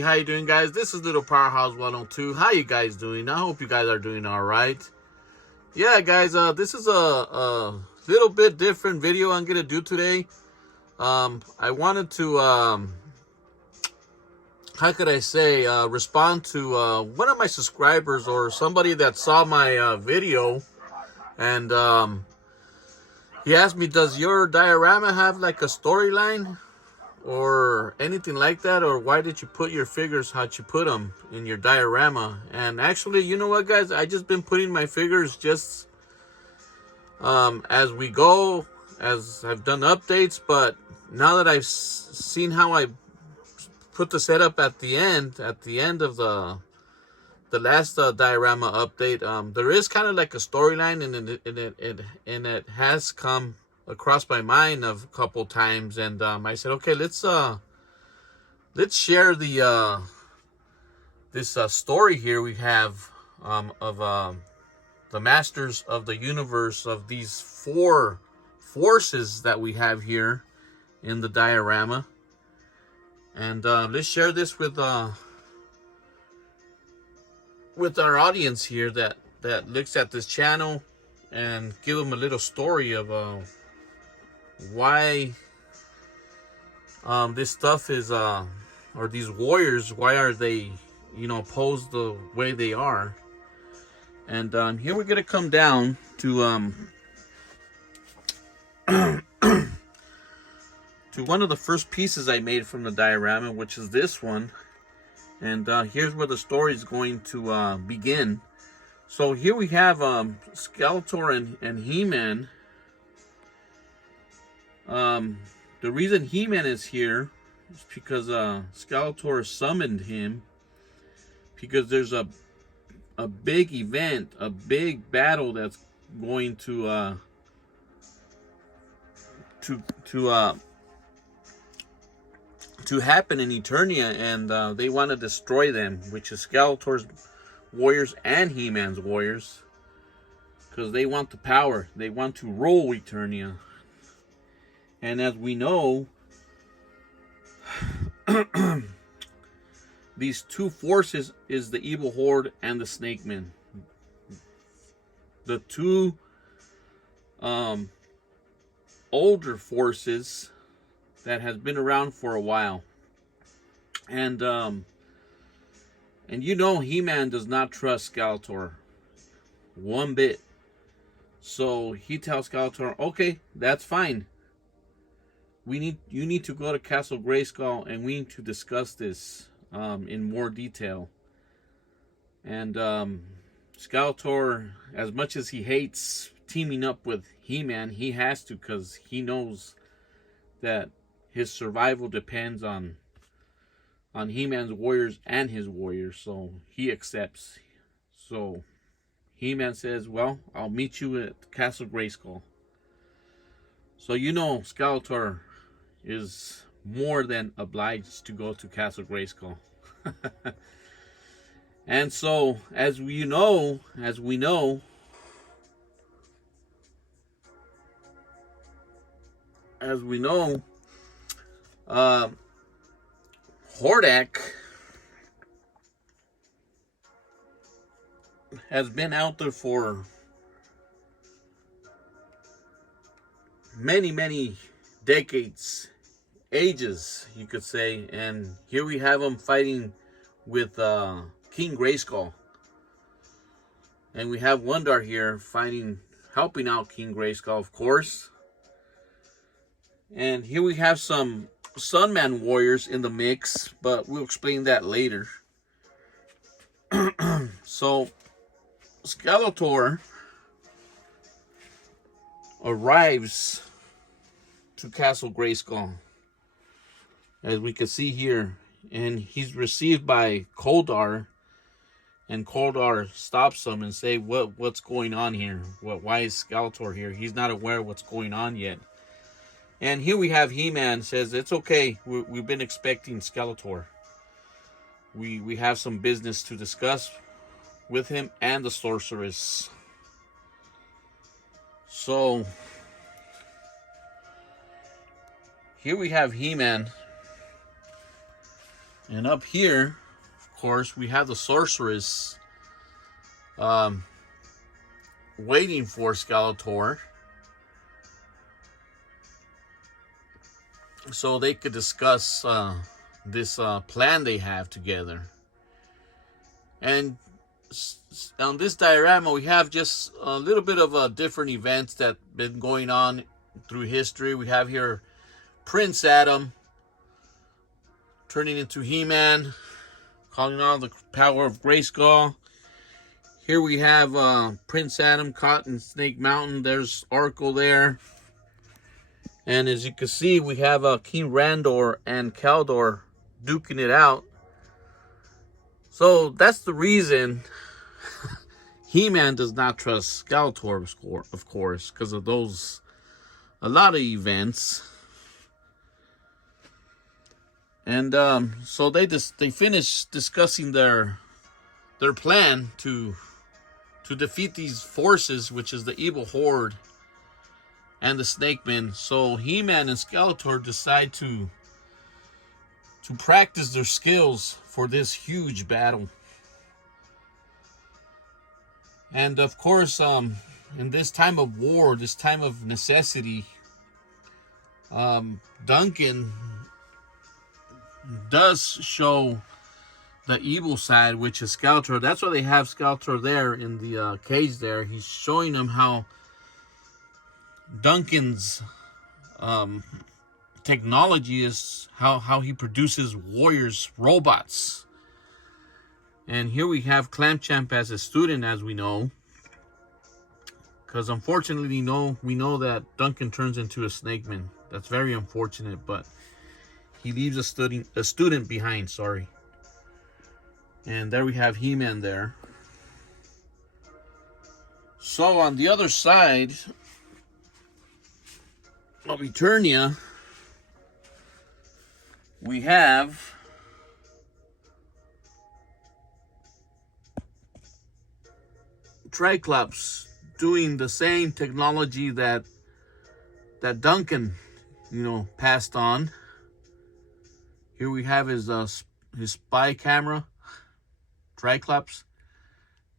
Hey, how you doing, guys? This is Little Powerhouse 102. How you guys doing? I hope you guys are doing all right. Yeah, guys, this is a little bit different video I'm gonna do today. I wanted to, how could I say, respond to one of my subscribers or somebody that saw my video, and he asked me, "Does your diorama have like a storyline?" or anything like that, or why did you put your figures how'd you put them in your diorama? And actually, you know what, guys, I just been putting my figures just as we go, as I've done updates. But now that I've seen how I put the setup at the end of the last diorama update, there is kind of like a storyline, and it has come across my mind a couple times, and I said, okay, let's share the this story here we have of the masters of the universe, of these four forces that we have here in the diorama, and let's share this with our audience here that looks at this channel, and give them a little story of why this stuff is or these warriors, why are they posed the way they are. And here we're gonna come down to to one of the first pieces I made from the diorama, which is this one. And here's where the story is going to begin. So here we have Skeletor and He-Man. The reason He-Man is here is because Skeletor summoned him, because there's a big event, a big battle that's going to happen in Eternia, and they want to destroy them, which is Skeletor's warriors and He-Man's warriors, because they want the power. They want to rule Eternia. And as we know, these two forces is the Evil Horde and the Snake Men. The two older forces that has been around for a while. And He-Man does not trust Skeletor one bit. So he tells Skeletor, okay, that's fine. You need to go to Castle Grayskull, and we need to discuss this in more detail. And Skeletor, as much as he hates teaming up with He-Man, he has to, because he knows that his survival depends on He-Man's warriors and his warriors. So he accepts. So He-Man says, well, I'll meet you at Castle Grayskull. So Skeletor is more than obliged to go to Castle Grayskull. And so, as we know, Hordak has been out there for many decades, ages, you could say. And here we have him fighting with King Grayskull, and we have Wundar here helping out King Grayskull, of course. And here we have some Sunman warriors in the mix, but we'll explain that later. So Skeletor arrives to Castle Grayskull, as we can see here, and he's received by Koldar, and Koldar stops him and say, what's going on here? Why is Skeletor here? He's not aware of what's going on yet. And here we have He-Man says, it's okay, we've been expecting Skeletor. We have some business to discuss with him and the sorceress. So here we have He-Man And up here, of course, we have the sorceress waiting for Skeletor, so they could discuss this plan they have together. And on this diorama, we have just a little bit of different events that been going on through history. We have here Prince Adam turning into He-Man, calling on the power of Grayskull. Here we have Prince Adam caught in Snake Mountain. There's Oracle there. And as you can see, we have King Randor and Kaldor duking it out. So that's the reason He-Man does not trust Skeletor, of course, because of a lot of events. And so they finished discussing their plan to defeat these forces, which is the evil horde and the Snake Men. So He-Man and Skeletor decide to practice their skills for this huge battle. And of course, in this time of war, this time of necessity, Duncan does show the evil side, which is Skeletor. That's why they have Skeletor there in the cage there. He's showing them how Duncan's technology is, how he produces warriors, robots. And here we have Clamchamp as a student, as we know. Because unfortunately, we know that Duncan turns into a Snake Man. That's very unfortunate, but he leaves a student behind, sorry. And there we have He-Man there. So on the other side of Eternia, we have Triclops doing the same technology that Duncan, passed on. Here we have his spy camera, Triclops,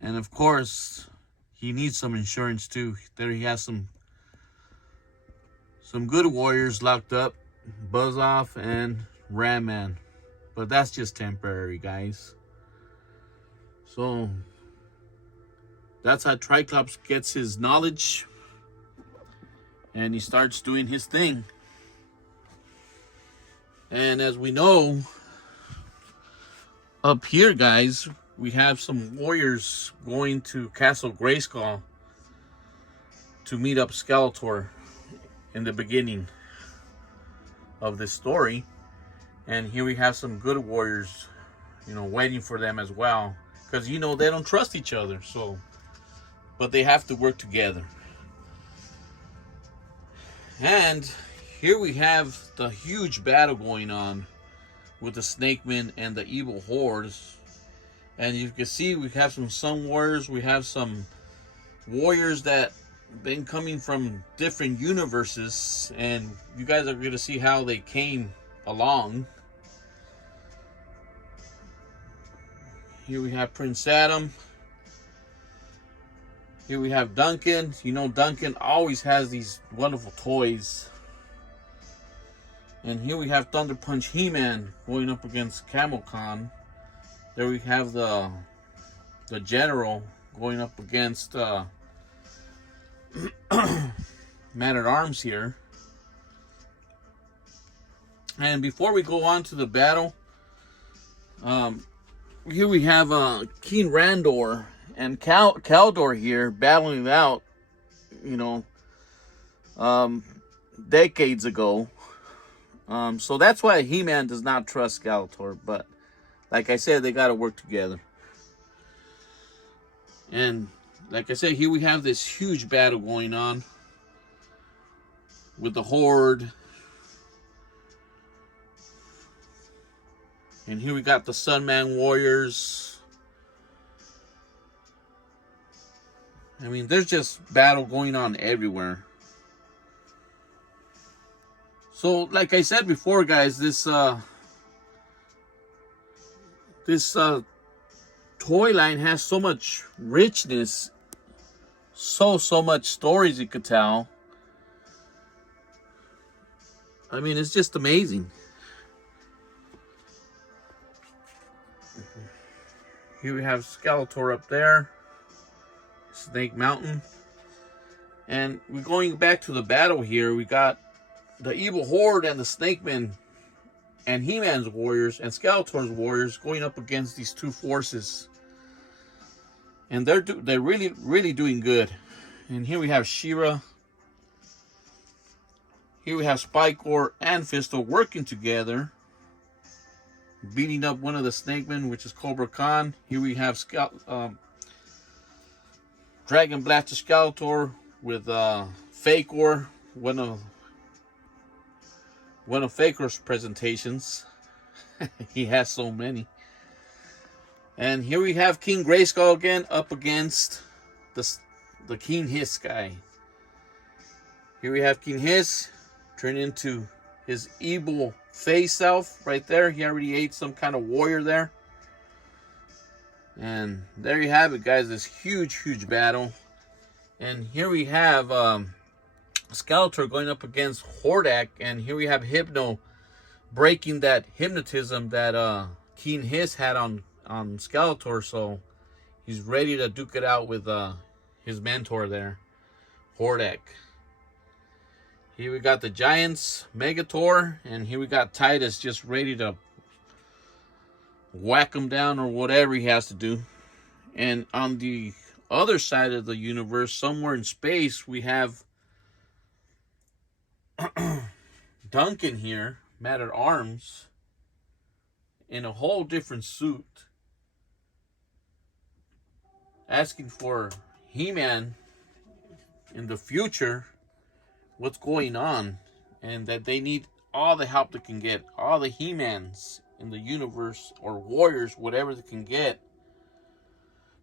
and of course he needs some insurance too. There he has some good warriors locked up, Buzz-Off and Ram-Man, but that's just temporary, guys. So that's how Triclops gets his knowledge, and he starts doing his thing. And as we know, up here, guys, we have some warriors going to Castle Grayskull to meet up Skeletor in the beginning of this story. And here we have some good warriors, waiting for them as well. Because, they don't trust each other, so... But they have to work together. And here we have the huge battle going on with the Snake Men and the evil hordes. And you can see we have some Sun Warriors. We have some warriors that been coming from different universes. And you guys are going to see how they came along. Here we have Prince Adam. Here we have Duncan. Duncan always has these wonderful toys. And here we have Thunder Punch He-Man going up against Camel Khan. There we have the General going up against Man-at-Arms here. And before we go on to the battle, here we have King Randor and Kaldor here battling it out, decades ago. So that's why He-Man does not trust Skeletor. But like I said, they got to work together. And like I said, here we have this huge battle going on with the Horde. And here we got the Sunman Warriors. I mean, there's just battle going on everywhere. So, like I said before, guys, this this toy line has so much richness, so much stories you could tell. I mean, it's just amazing. Here we have Skeletor up there, Snake Mountain. And we're going back to the battle here. We got the Evil Horde and the Snake Men and He-Man's warriors and Skeletor's warriors going up against these two forces. And they're really doing good. And here we have She-Ra. Here we have Spikor and Fisto working together, beating up one of the Snake Men, which is Cobra Khan. Here we have Dragon Blaster Skeletor with Fakor, one of Fakor's presentations. He has so many. And here we have King Grayskull again up against the King Hiss guy. Here we have King Hiss turn into his evil face self right there. He already ate some kind of warrior there. And there you have it, guys. This huge battle. And here we have Skeletor going up against Hordak. And here we have Hypno breaking that hypnotism that King Hiss had on Skeletor. So he's ready to duke it out with his mentor there, Hordak. Here we got the Giants, Megator, and here we got Titus just ready to whack him down or whatever he has to do. And on the other side of the universe, somewhere in space, we have Duncan here, Man-at-Arms, in a whole different suit, asking for He-Man in the future what's going on, and that they need all the help they can get, all the He-Mans in the universe, or warriors, whatever they can get,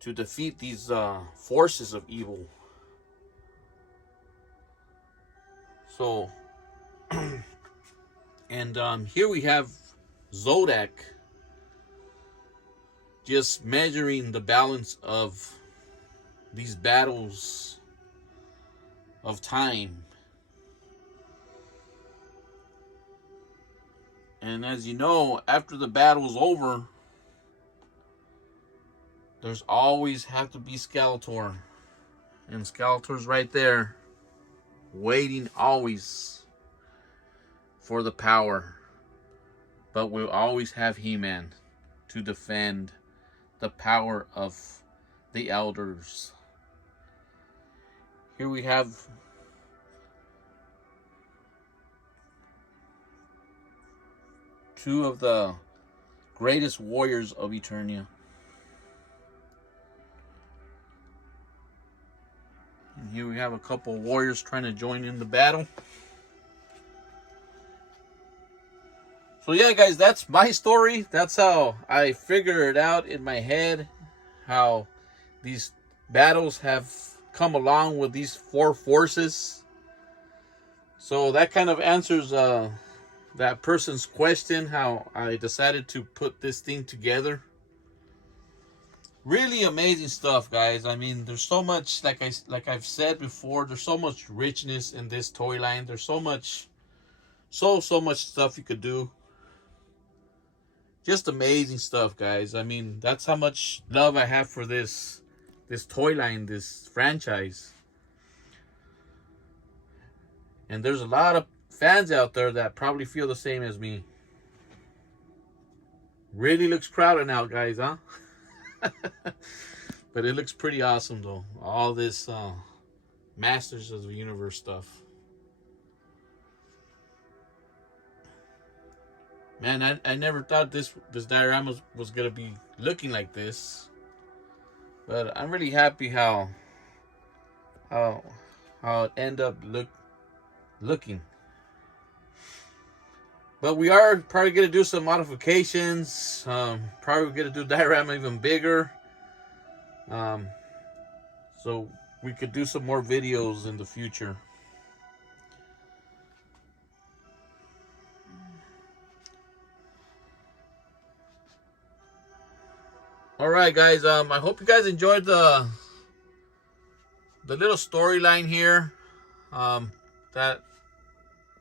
to defeat these forces of evil. So, and here we have Zodak just measuring the balance of these battles of time. And as you know, after the battle's over, there's always have to be Skeletor. And Skeletor's right there, waiting always for the power. But we'll always have He-Man to defend the power of the elders. Here we have two of the greatest warriors of Eternia. And here we have a couple of warriors trying to join in the battle. So yeah, guys, that's my story. That's how I figured it out in my head, how these battles have come along with these four forces. So that kind of answers that person's question, how I decided to put this thing together. Really amazing stuff, guys. I mean, there's so much, like I've said before, there's so much richness in this toy line. There's so much stuff you could do. Just amazing stuff, guys. I mean, that's how much love I have for this toy line, this franchise. And there's a lot of fans out there that probably feel the same as me. Really looks crowded now, guys, huh? But it looks pretty awesome, though. All this Masters of the Universe stuff. Man, I never thought this diorama was gonna be looking like this. But I'm really happy how it ended up looking. But we are probably gonna do some modifications. Probably gonna do diorama even bigger. So we could do some more videos in the future. All right, guys. I hope you guys enjoyed the little storyline here that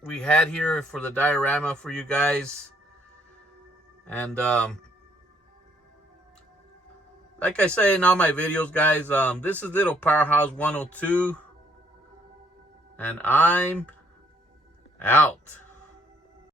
we had here for the diorama for you guys. And like I say in all my videos, guys, this is Little Powerhouse 102, and I'm out.